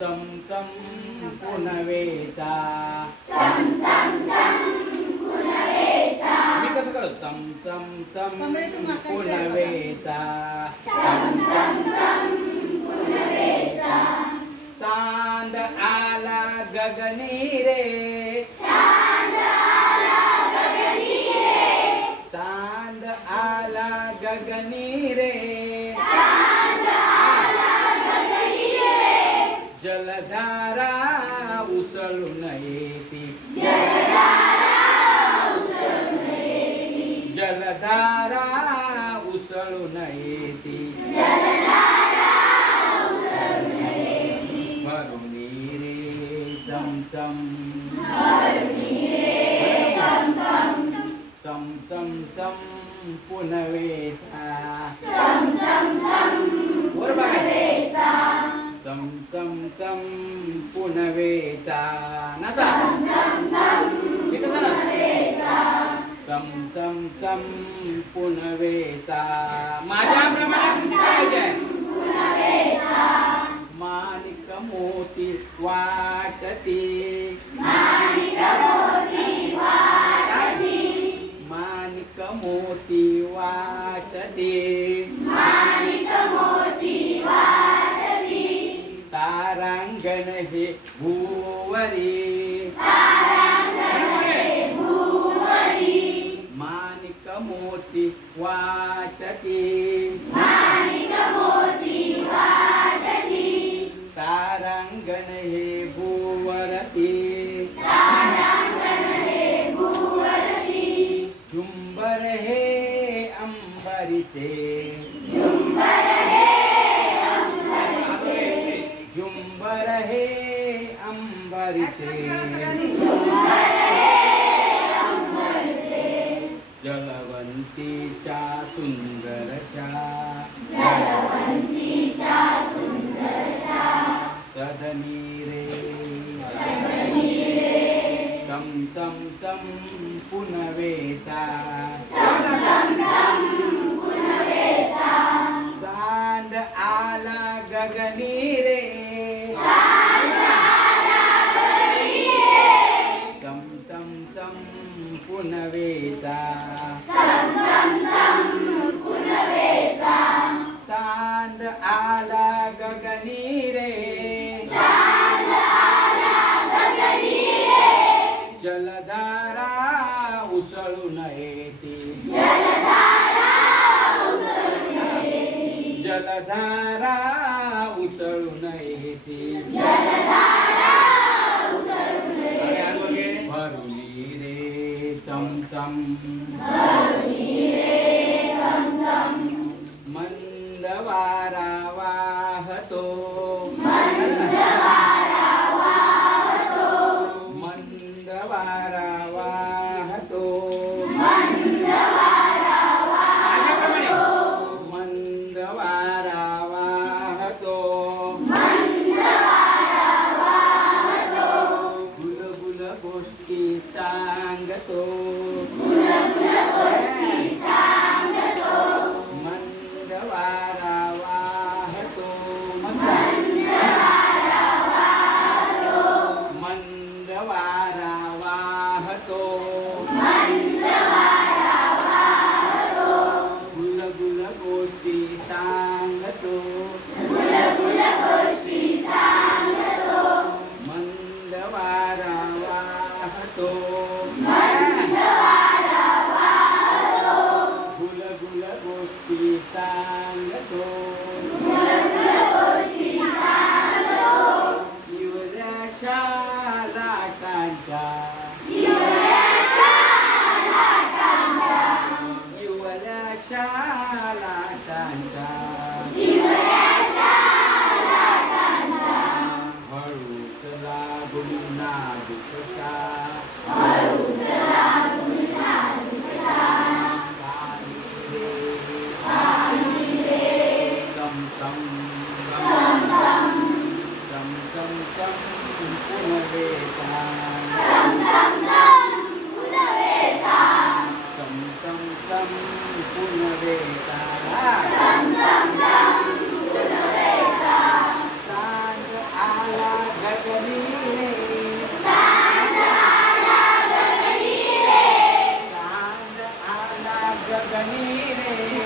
चमचम पुनवेचा। मी कसं करत चमचम चम कमळे तू माका पुनवेचा। चमचम चांद आला गगनी रे चांद आला गगनी रे जलधारा उसळून येती. जलधारा उसळून येती. भरून रे चमचम. चम चम चम पुनवेचा वर बघा. चम चम चम पुनवेचा नाचा. ठीक आहे ना चम चम चम पुनवेचा. माझ्याप्रमाणे किती करायचे माणिक मोती वाटती. माणिक मोती वाटती. तारांगण हे भूवरी. माणिक मोती वाटती तारांगण हे भूवरती. झुंबर हे अंबरीचे. अंबरीचे जलवंतीच्या सुंदरच्या सदनी रे चम चम चम पुनवेचा. चम पुनवेचा चांद आला गगनी रे जलधारा उसळू नये ती जलधारा उसळू नये ती रे चमचम मंद do गगनी रे का पुढे